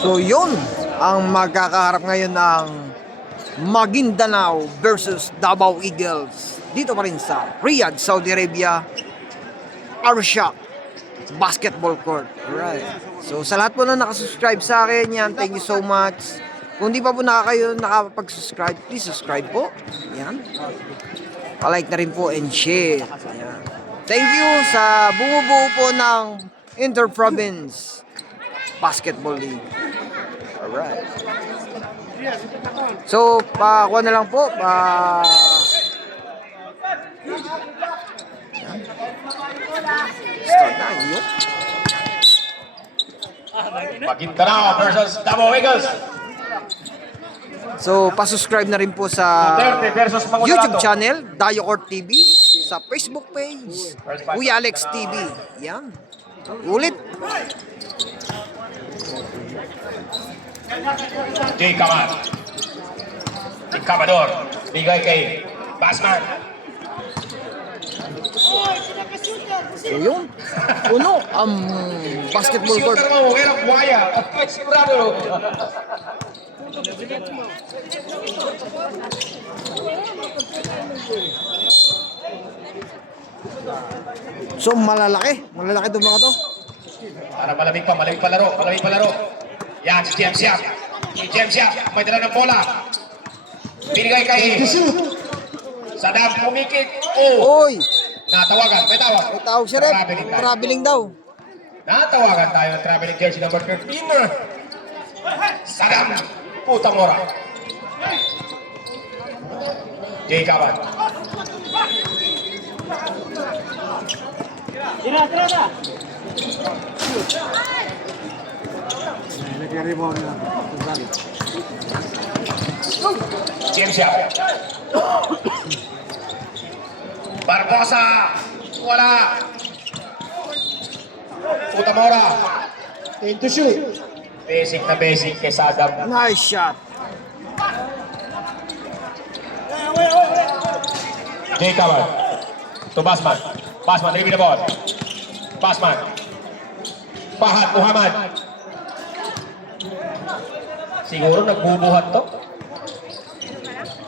So yun ang magkakaharap ngayon ng Maguindanao versus Davao Eagles. Dito pa rin sa Riyadh, Saudi Arabia, Arshak Basketball Court. Alright. So sa lahat po na nakasubscribe sa akin, yan, thank you so much. Kung di pa po nakapag-subscribe, please subscribe po. Yan. Pa-like na rin po and share. Yan. Thank you sa bumubuo po ng Inter-Province Basketball League. Alright. So, pakuha na lang po. Start na yun. Maguindanao versus Davao Eagles. So, pasubscribe na rin po sa Duterte versus Mangudalato. YouTube channel, Dayocort TV, sa Facebook page, Kuya Alex TV. Yan. Ulit. Jay Kaman. Si Camador. Bigay kay Basman. So, yun. Uno, basketball court. Shooter mo, hirap buhaya. Ay, sigurado. So, malalaki. Malalaki itong mga to. Para malamig pa laro. Yan, si James Yap. Si James Yap, may dala ng bola. Binigay kay Saddam pumikit. Oh, Oy! natawagan. May tawag. May tawag siya rin. Traveling tayo. Traveling daw. Natawagan tayo ng traveling jersey number 13. Saddam Putamora. Jay Kaman. James Yap. Barbosa. Wala. Putamora. Into shoot. Basic na basic kay Saddam. Nice shot. Jay Kaman. To Basman. Basman, dribble the ball. Basman. Pahat Muhammad. Siguro nagbubuhat to.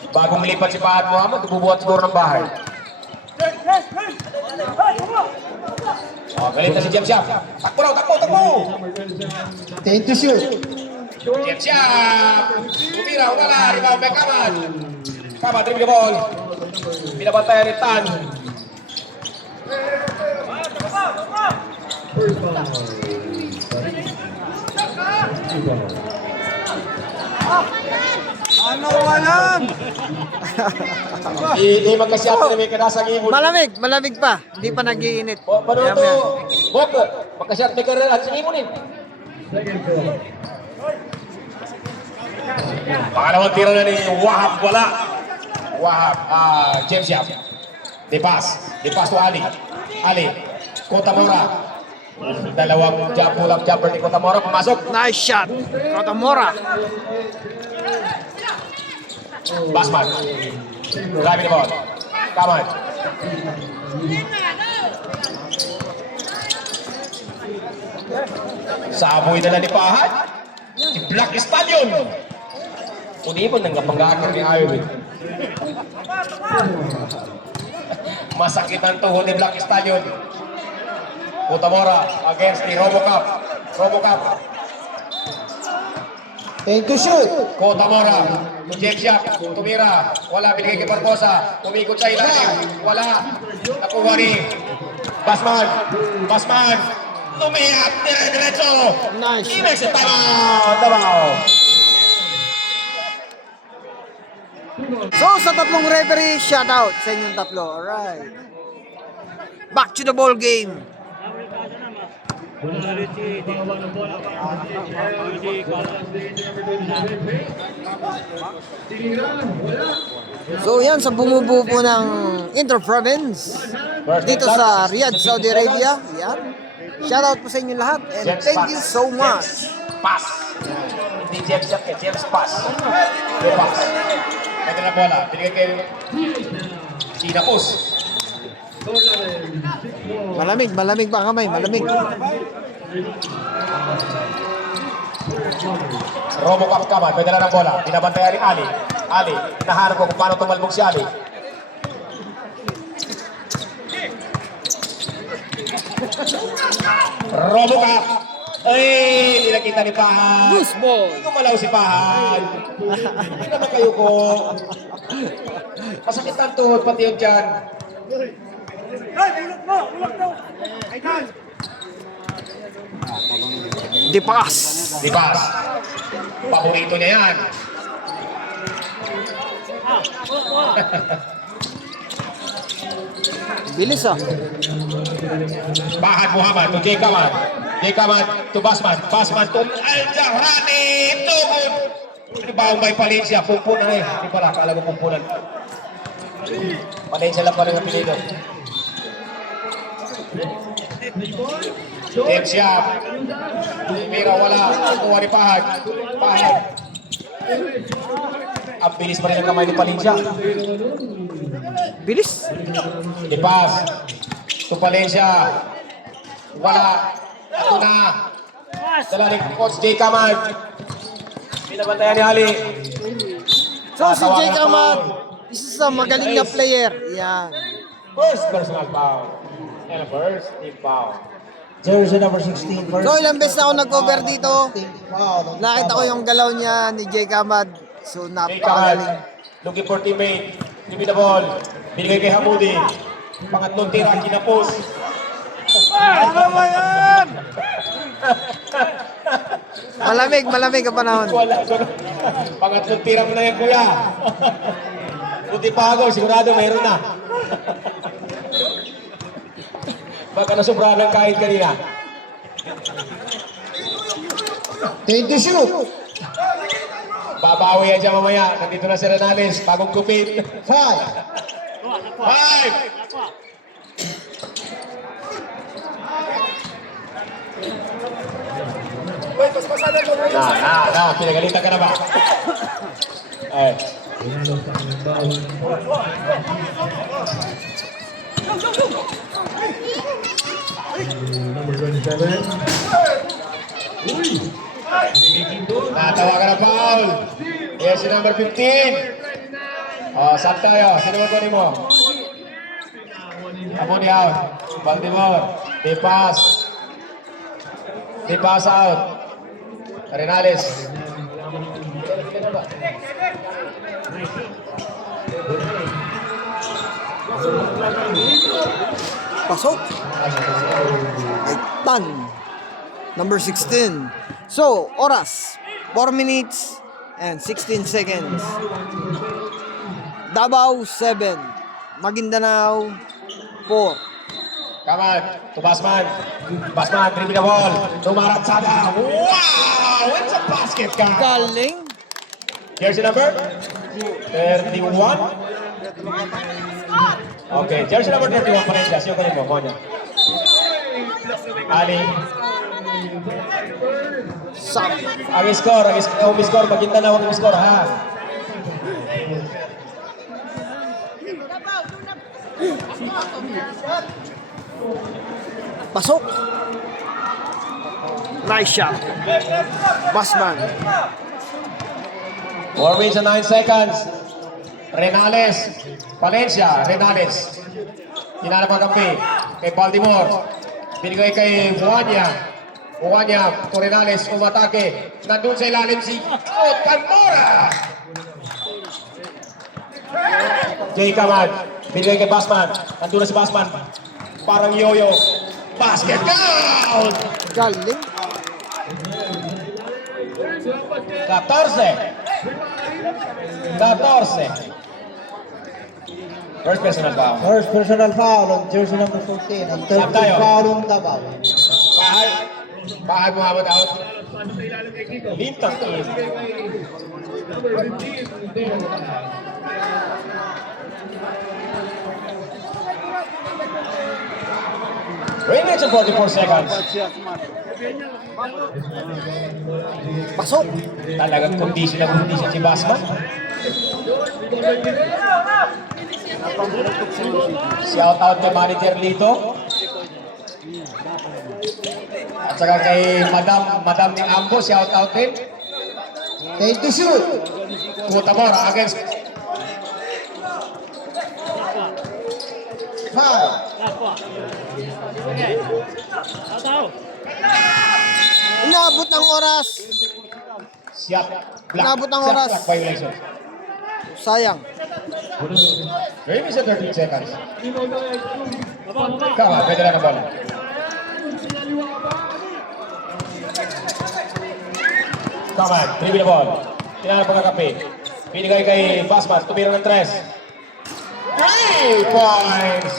Bagong lipat si Pahat Muhammad, nagbubuhat siguro ng bahay. Oh, galit na si James Yap. Takbo raw, takbo! Into shoot. James Yap. Tumira, wala. Rebound by Kaman. Kaman, dribble the ball. Binabantayan ni Tan. Ano walang? Hindi magkasyate na may kanasang ibon. Malamig pa. Hindi pa nag-iinit. Paano Yan, to? yan. Bok, magkasyate may karera at singimunin. Pangalawang tira na ni Wahab, wala. Wahab, James Yap. Dipas to Ali. Ali, Kotamora. Dalawang pull-up jumper ni Kotamora, pumasok. Nice shot. Kotamora. Basman. Driving the ball. Kaman. Saboy na ni Pahat. Si Black Stallion. Unipon ng kapanggakan ni Iron. Masakit ang tuhod ni Black Stallion. Putamora against ni Robocop. Into shoot. Kotamora, James Yap, tumira, wala, binigay kay Barbosa, umikot sa ilalim, wala, nakuha ni Basman, tumiyap, dire-diretso, Nice. Inex, tama. So, sa tatlong referee, shout out sa inyong tatlo. Alright. Back to the ball game. So yan, sa bumubuo po ng Inter-Province dito sa Riyadh, Saudi Arabia. Yan. Shout out po sa inyo lahat and thank you so much. Pass. Hindi James Yap, James pass. Pass. Ito na bola, binigay kay Sinapos. Malamig pa ang kamay, malamig. Robocop Kaman, may dala ng bola. Binabantayan ni Ali. Ali, nahanap ko kung paano tumalbog si Ali. Robocop. Ay, hindi nakita ni Pahan. Loose ball. Gumalaw si Pahan. Hindi naman kayo ko. Masakit ang tuhod, pati yun dyan. Dipas. Dipas. Paborito niya yan. Bilis ah. Bahan Muhammad to Jay Kaman. Jay Kaman to Basman. Basman to Al-Jahrani. Tugod. Hindi ba ang may Palencia? Pumpunan eh. Hindi pala. Kala ko pumpunan. Palencia lang pala ng apelido. Team Siap. Mira wala. Tuwa ni Pahan. Pahan. Ang bilis pa rin ang kamay ni Palencia. Bilis. Dipas. To Palencia. Wala. Ito na. Dala ni Coach Jay Kaman. Binabantayan ni Ali. So si Tawagan Jake ng Ahmad, foul. isa sa magaling na player. Yan. First personal foul. And a first team foul. Jersey number 16. First So ilang beses na ako nag-cover dito. team foul on Nakita ko Davao. yung galaw niya ni Jake Ahmad. So Jay Kaman. napakagaling. Looking for teammate. Give me the ball. Binigay kay Hamudi. Pangatlong tira. Kinapos. Malamig ang panahon. Wala. Pangatlong tira mo na yan, kuya. Buti pa ako. Sigurado mayroon na. Baka nasubrahan ng kahit kanina. 10 to shoot. Babawi yan dyan mamaya. Nandito na si Renales. Bagong kupit. 5. 5! Pinagalitan ka na ba? Ay. Natawagan na foul. Yes, si number 15. Oh, saan tayo? Sino ba kunin mo? Amoni out. Baltimore. They pass. They pass out. Renales. Pasok. Tan. Number 16. So, oras. 4 minutes and 16 seconds. Davao 7. Maguindanao 4. Come on. To Basman. Basman, dribbling the ball. To Maratsada. Wow! It's a basket ka. Galing. Jersey number? 31. Okay, jersey number 31 pa rin siya. Sino ka rin mo? Konya. Ali. Sak. Ang score, Maguindanao ang score, ha? Pasok. Nice shot. Basman. 4 minutes and 9 seconds. Renales. Valencia. Renales. Hinanap ang kampi. Kay Baltimore. Binigay kay Buanya. Buanya. To Renales. Umatake. Nandun sa ilalim si Otamora. Jay Kaman. Binigay kay Basman. Nandun na si Basman. Parang yoyo. Basket count! Galing. 14. First personal foul. First personal foul on jersey number 14. And third Saan tayo? team foul on Davao. Bahay Muhammad out. Lintang team. Minutes and 44 seconds. Pasok. Talagang kondisyon si Basman. Shout out kay Manager Lito. At saka kay Madam ni Ambo, shout out din. Take to shoot. Kotamora against Foul. Inabot ng oras. shot block. Inabot ng Shot oras. clock violation. Sayang. Remaining sa 13 seconds. Kama, pwede na ng bola. Kama, tribute the ball. Tinanong pagkakapi. Binigay kay Basmas, tumira ng 3. 3 points!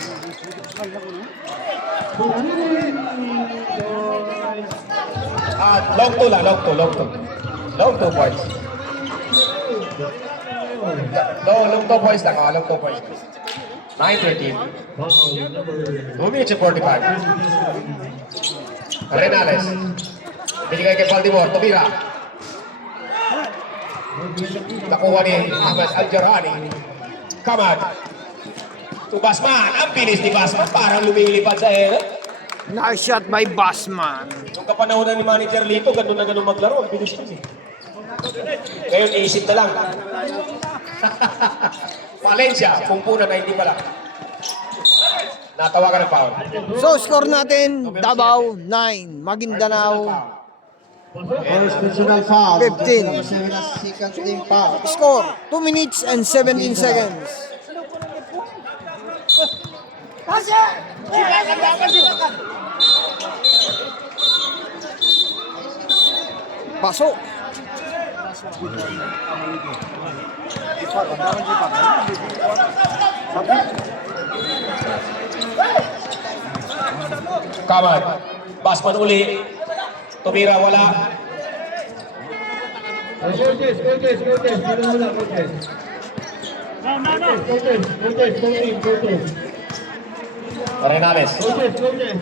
At long 2 lang, long 2. Long 2 points. Long 2 points lang, long 2 points. 9-13. 2 minutes and 45. Renales. Binigay kay Baltimore, tumira. Nakuha ni Ahmed Al-Jarrani. Kamad. To Basman. Ang bilis ni Basman. Parang lumilipad sa Nice shot by Basman. Nung kapanahonan ni Manager Lito, ganun na ganun maglaro. Ang bilis niya. Ngayon, isip na lang. Valencia, pumpunan na hindi pala. Natawagan ng foul. So, score natin, Davao 9, Maguindanao First personal foul. 15. Number 7 as second team foul. score 2 minutes and 17 seconds. Pasok. Kamad. Basman uli. Tumira, wala. Renales.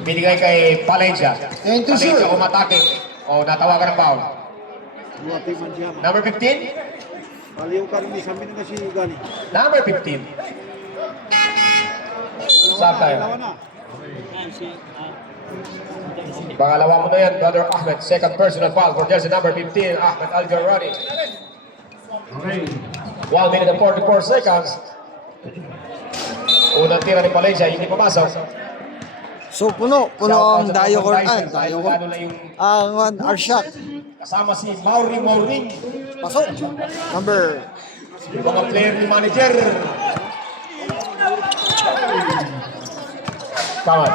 Binigay kay Valencia. And to shoot. Valencia umatake. O, natawagan ng foul. Number 15? Number 15. Saan tayo? Pangalawa mo na yan, Brother Ahmed. Second personal foul for jersey number 15, Ahmed Al-Jarrani. 1 minute and 44 seconds. Unang tira ni Valencia, hindi pumasok. So, puno ang Dayo Court. Dayo Court. Ang Arshak. Kasama si Mauring. Pasok. Number Mga player ni manager. Kawan.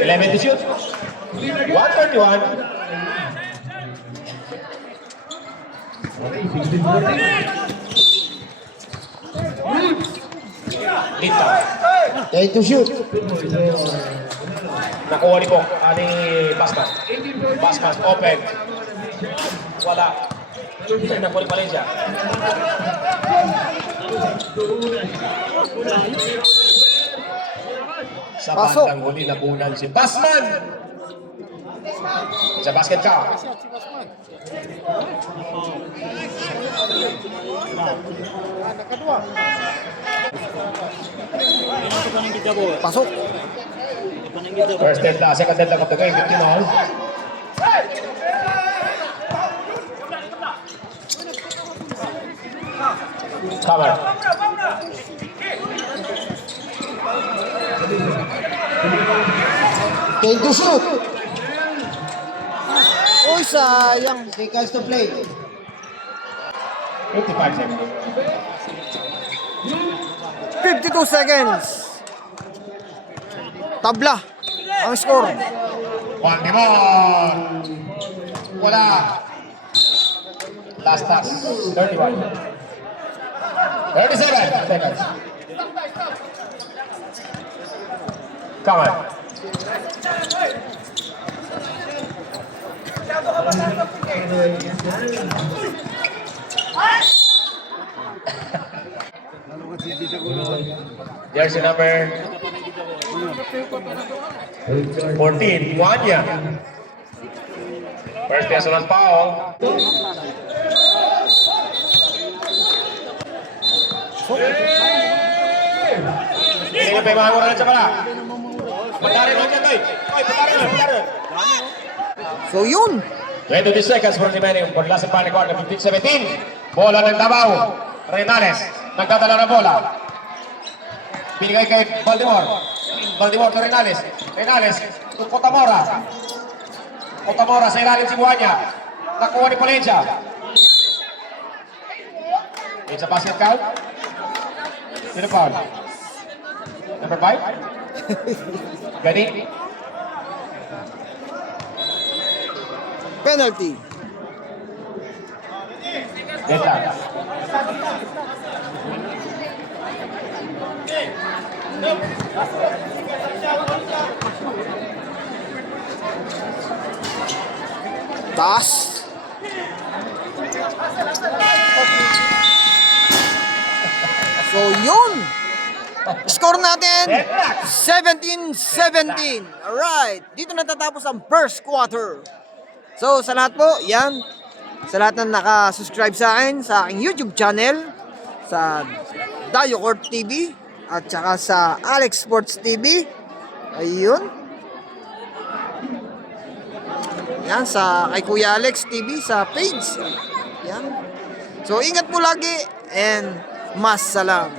Eleven to shoot. 131. Lita. Take to shoot. Nakuha ni Bok. Ani Basmas. Basmas open. Wala. Nakuha ni Valencia. Sa Pasok. bandang huli nabunan si Basman. Sa basket ka. pasok. First deadlock, second deadlock of the game, 15 all. Cover. Take to shoot. Uy, sayang. Seconds to play. 55 seconds. 52 seconds. Tabla ang score. Juan Dimon. Wala. Last touch. 31. 37 seconds. Come on. Jersey number 14, Juanya. First personal foul. Binigay Ini pa yung mga mura sa pala. Pagdarin mo dyan, Toy. Toy, pagdarin. So yun. 22 seconds for remaining for last final quarter, 15-17. Bola ng Davao. Renales, nagdadala ng bola. Binigay kay Baltimore. Baltimore to Renales. Renales, to Cotamora. Cotamora sa ilalim si Buhanya. Nakuha ni Palencia. It's a basket count. Sino foul? Number 5? Gani? Penalty. Get lang. Taas. So yun. Score natin 17-17. Alright. Dito natatapos ang first quarter. So sa lahat po, yan. Sa lahat na nakasubscribe sa akin, sa aking YouTube channel, sa Dayo Court TV, at saka sa Alex Sports TV. Ayun. Yan, sa kay Kuya Alex TV, sa page. Yan. So ingat po lagi and mas salam.